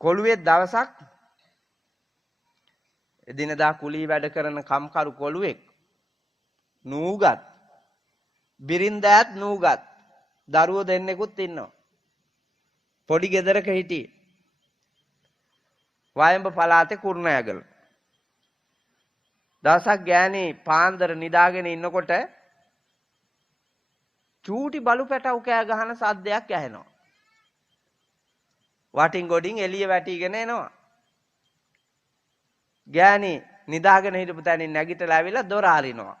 කොළුවේ දවසක් එදිනදා කුලී වැඩ කරන කම්කරු කොළුවෙක් නූගත් බිරින්දෑත් නූගත් දරුවෝ දෙන්නෙකුත් ඉන්නවා. පොඩි ගෙදරක හිටියේ. වයඹ පළාතේ කුරුණෑගල. දවසක් ගෑණි පාන්දර නිදාගෙන ඉන්නකොට චූටි බලු පැටවු කෑ ගහන සද්දයක් ඇහෙනවා. වටින් ගොඩින් එළිය වැටිගෙන එනවා. ගෑණි නිදාගෙන හිටපු තැනින් නැගිටලා ඇවිල්ලා දොර අරිනවා.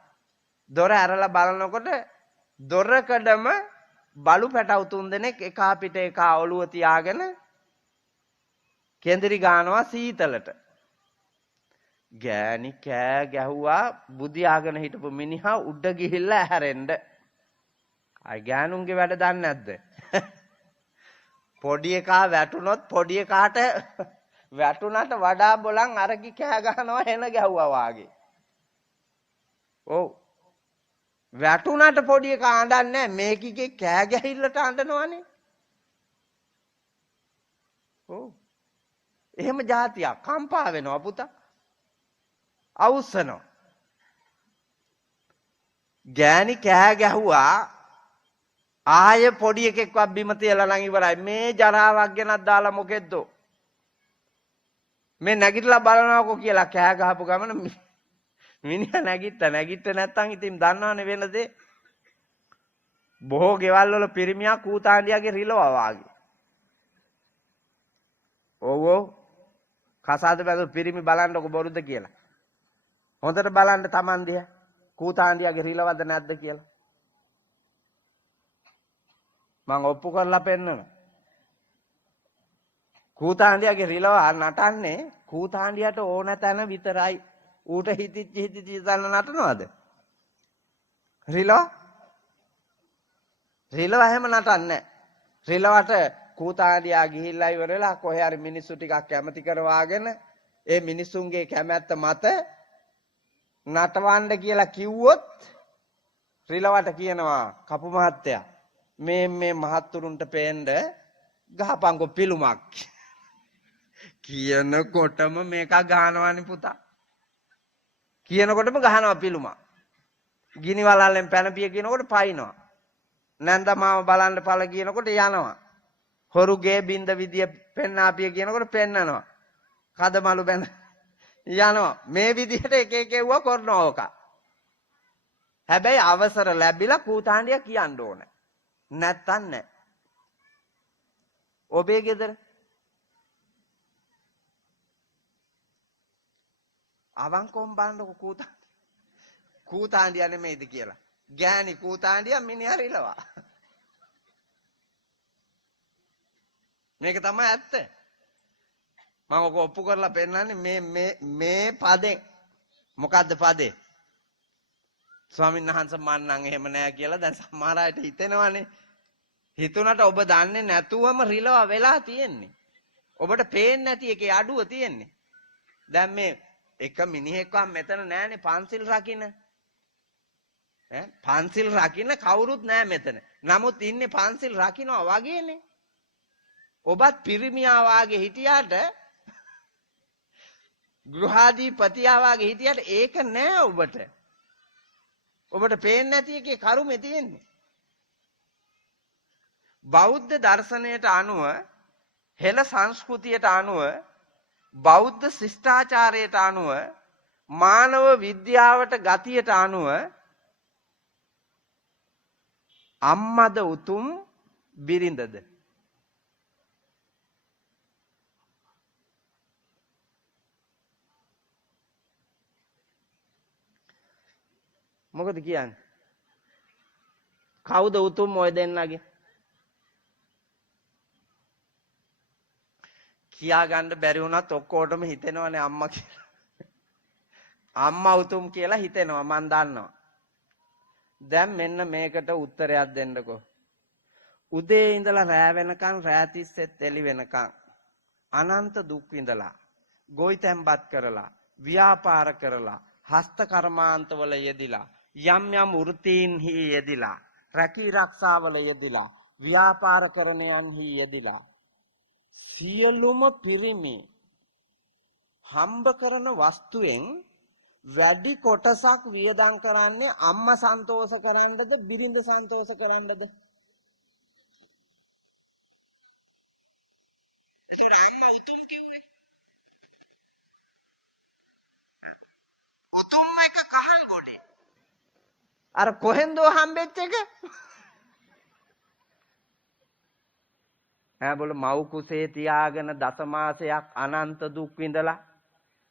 දොර ඇරලා බලනකොට දොරකඩම බලු පැටවු තුන් දෙනෙක් එකා පිට එකා ඔළුව තියාගෙන කෙන්දිරි ගානවා සීතලට. ගෑණි කෑ ගැහුවා බුදියාගෙන හිටපු මිනිහා උඩ ගිහිල්ලා ඇහැරෙන්න. අය ගෑනුන්ගේ වැඩ දන්නේ නැද්ද? පොඩි එකා වැටුනොත් පොඩි එකාට වැටුනට වඩා බොලන් අරකි කෑ ගහනවා එන ගැහුවා වාගේ. ඔව්. වැටුනට පොඩි එකා අඬන්නේ නැහැ. මේකිගේ කෑ ගැහිල්ලට අඬනවනේ. ඔව්. එහෙම જાතියක් කම්පා වෙනවා පුතා. අවුස්සනවා. ගෑණි කෑ ගැහුවා ආයේ පොඩි එකෙක්වත් බිම තියලා නම් ඉවරයි. මේ ජරාවක් ගෙනත් දාලා මොකෙද්ද? මේ නැගිටලා බලනවාකෝ කියලා කෑ ගහපු ගමන මිනිහා නැගිට නැත්තම් ඉතින් දන්නවනේ වෙන දේ. බොහෝ ගෙවල් වල පිරිමියා කූතාණ්ඩියාගේ රිලවා වාගේ. ඔව් ඔව්. කසාද බැලු පිරිමි බලන්නකො බොරුද කියලා. හොඳට බලන්න Taman දිහා. කූතාණ්ඩියාගේ රිලවද නැද්ද කියලා. මම ඔප්පු කරලා පෙන්නන. කූතාණ්ඩියාගේ රිලව නටන්නේ කූතාණ්ඩියට ඕන තැන විතරයි. ඌට හිතිච්ච තැන නටනවද? රිලව හැම නටන්නේ. රිලවට කූතාණ්ඩියා ගිහිල්ලා ඉවරලා කොහේ හරි මිනිස්සු ටිකක් කැමති කරවාගෙන ඒ මිනිස්සුන්ගේ කැමැත්ත මත නටවන්න කියලා කිව්වොත් රිලවට කියනවා කපු මහත්තයා මේ මහත්තුරුන්ට පේන්න ගහපංකෝ පිළුමක් කියනකොටම මේක ගහනවානේ පුතා. කියනකොටම ගහනවා පිළුමක්. ගිනි වලල්ලෙන් පැනපිය කියනකොට පයින්නවා. නැන්ද මාව බලන්න පළ කියනකොට යනවා. හොරුගේ බින්ද විදිය පෙන්නාපිය කියනකොට පෙන්නනවා. කදමලු බැන යනවා. මේ විදිහට එක එක එව්වා කරනවා ඕක. හැබැයි අවසර ලැබිලා කූතාණ්ඩියා කියන්න ඕන. නැත්තම් නෑ. ඔබේ ගෙදර අවංකවම බලන්නකො කූතාණ්ඩියා නෙමෙයිද කියලා. ගෑණි කූතාණ්ඩියා මිනිහා රිලවා. මේක තමයි ඇත්ත. මම ඔක ඔප්පු කරලා පෙන්නන්නේ මේ පදෙන්. මොකද්ද පදේ? ස්වාමීන් වහන්සේ මන් නම් එහෙම නෑ කියලා දැන් සමහර අයට හිතෙනවානේ. හිතුණට ඔබ දන්නේ නැතුවම රිලව වෙලා තියෙන්නේ. ඔබට පේන්නේ නැති එකේ අඩුව තියෙන්නේ. දැන් මේ එක මිනිහෙක්වත් මෙතන නෑනේ පන්සිල් රකින්න. පන්සිල් රකින්න කවුරුත් නෑ මෙතන. නමුත් ඉන්නේ පන්සිල් රකින්නවා වගේනේ. ඔබත් පිරිමියා වාගේ හිටියාට ගෘහාධිපතියා වාගේ හිටියාට ඒක නෑ ඔබට. ඔබට පේන්නේ නැති එකේ කරුමේ තියෙන්නේ. බෞද්ධ දර්ශනයට අනුව හෙළ සංස්කෘතියට අනුව බෞද්ධ ශිෂ්ටාචාරයට අනුව මානව විද්‍යාවට ගතියට අනුව අම්මද උතුම් බිරිඳද? මොකද කියන්නේ? කවුද උතුම් ඔය දෙන්නගේ? කියා ගන්න බැරි වුණත් ඔක්කොටම හිතෙනවනේ අම්මා කියලා. අම්මා උතුම් කියලා හිතෙනවා මන් දන්නවා. දැන් මෙන්න මේකට උත්තරයක් දෙන්නකෝ. උදේ ඉඳලා රෑ වෙනකන් රෑ තිස්සෙත් එළි වෙනකන් අනන්ත දුක් විඳලා ගොවිතැන්පත් කරලා ව්‍යාපාර කරලා හස්ත කර්මාන්තවල යෙදිලා යම් යම් වෘත්තීන්හි යෙදිලා රැකී රක්ෂාවල යෙදිලා ව්‍යාපාර කරණයන්හි යෙදිලා සියලුම පිරිමි හම්බ කරන වස්තුවෙන් වැඩි කොටසක් වියදම් කරන්නේ අම්මා සන්තෝෂ කරන්නද බිරිඳ සන්තෝෂ කරන්නද? ඒතර අම්මා උතුම් කිව්වේ. උතුම් එක කහන් ගොඩේ. අර කොහෙන්දෝ හම්බෙච්ච එක. බොල මව් කුසේ තියාගෙන දසමාසයක් අනන්ත දුක් විඳලා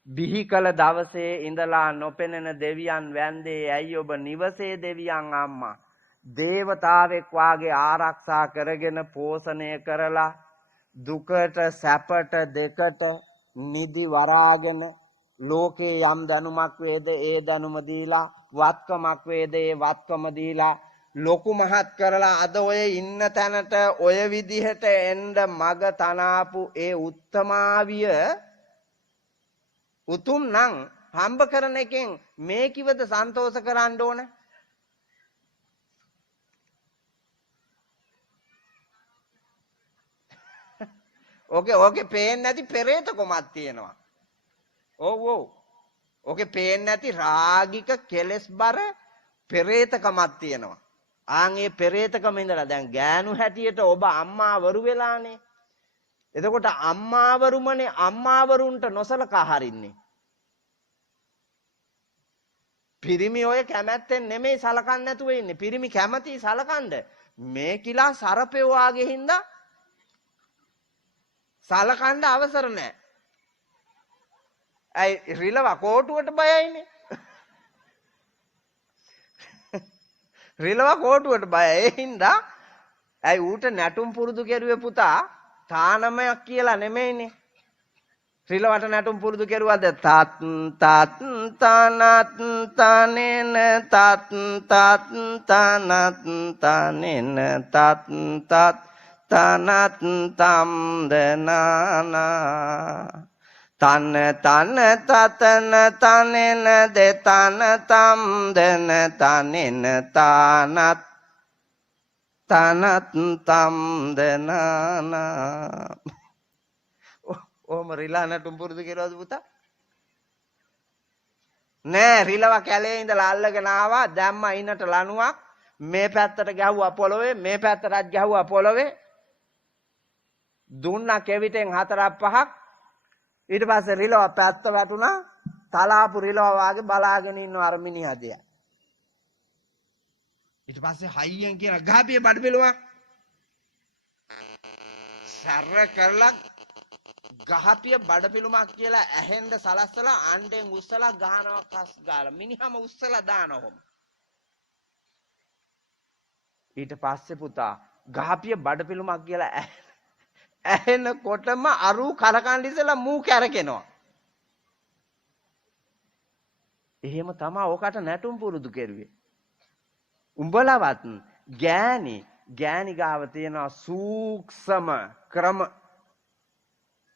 බිහි කළ දවසේ ඉඳලා නොපෙනෙන දෙවියන් වැන්දේ ඇයි ඔබ නිවසේ දෙවියන් අම්මා දේවතාවෙක් වාගේ ආරක්ෂා කරගෙන පෝෂණය කරලා දුකට සැපට දෙකට නිදි වරාගෙන ලෝකේ යම් දැනුමක් වේද ඒ දැනුම දීලා වත්කමක් වේද ඒ වත්කම දීලා ලොකු මහත් කරලා අද ඔය ඉන්න තැනට ඔය විදිහට එන්න මග තනාපු ඒ උත්තමාවිය උතුම් නම් හම්බ කරන එකෙන් මේ කිවද සන්තෝෂ කරන්න ඕන? ඕකේ පේන්නේ නැති පෙරේත කොමක් තියෙනවා. ඔව් ඕකේ පේන්නේ නැති රාගික කෙලස් බර පෙරේතකමක් තියෙනවා. ආන් ඒ පෙරේතකම ඉඳලා දැන් ගෑනු හැටියට ඔබ අම්මාවරු වෙලානේ. එතකොට අම්මාවරුමනේ අම්මාවරුන්ට නොසලකා හරින්නේ. පිරිමි ඔය කැමැත්තෙන් නෙමෙයි සලකන්නේ නැතුව ඉන්නේ. පිරිමි කැමැති සලකන්න. මේ කිලා සරපේ වාගේ හින්දා සලකන්න අවසර නැහැ. අයි රිලව කෝටුවට බයයිනේ. රිලව කෝටුවට බයයි. ඒ හින්දා ඇයි ඌට නැටුම් පුරුදු කෙරුවේ පුතා තානමයක් කියලා නෙමෙයිනේ. රිලවට නැටුම් පුරුදු කෙරුවද තත් තනත් තනේන තත් තනත් තනේන තත් තනත් තම් දනානා තන තන තතන තනෙන දෙතන තම් දන තනෙන තානත් තනත් තම් දනානා. ඕම රිලා නටුම් පුරුදු කෙරුවද පුතා? නෑ රිලව කැලේ ඉඳලා අල්ලගෙන ආවා දැම්මා ඉනට ලණුවක් මේ පැත්තට ගැහුවා පොළවේ මේ පැත්තටත් ගැහුවා පොළවේ දුන්නා කෙවිතෙන් 4-5ක් ඊට පස්සේ රිලව පැත්ත වැටුණා තලාපු රිලව වාගේ බලාගෙන ඉන්න අර මිනිහා දිහා ඊට පස්සේ හයියෙන් කියන ගහපිය බඩ බෙලුවා සැර කරලා ගහපිය බඩ පිළුමක් කියලා ඇහෙන්ද සලස්සලා අණ්ඩෙන් උස්සලා ගහනවා කස් ගාලා මිනිහම උස්සලා දානවා. ඊට පස්සේ පුතා ගහපිය බඩ පිළුමක් කියලා ඇහෙනකොටම අරු කරකන් ඉස්සලා මූ කැරකෙනවා. එහෙම තමයි ඔකට නැටුම් පුරුදු කෙරුවේ. උඹලවත් ගෑණි ගාව තියෙනවා සූක්ෂම ක්‍රම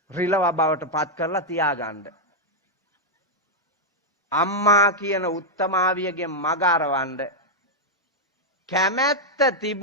රිලව බවට පත් කරලා තියාගන්න. අම්මා කියන උත්තමාවියගෙන් මග අරවන්න කැමැත්ත තිබු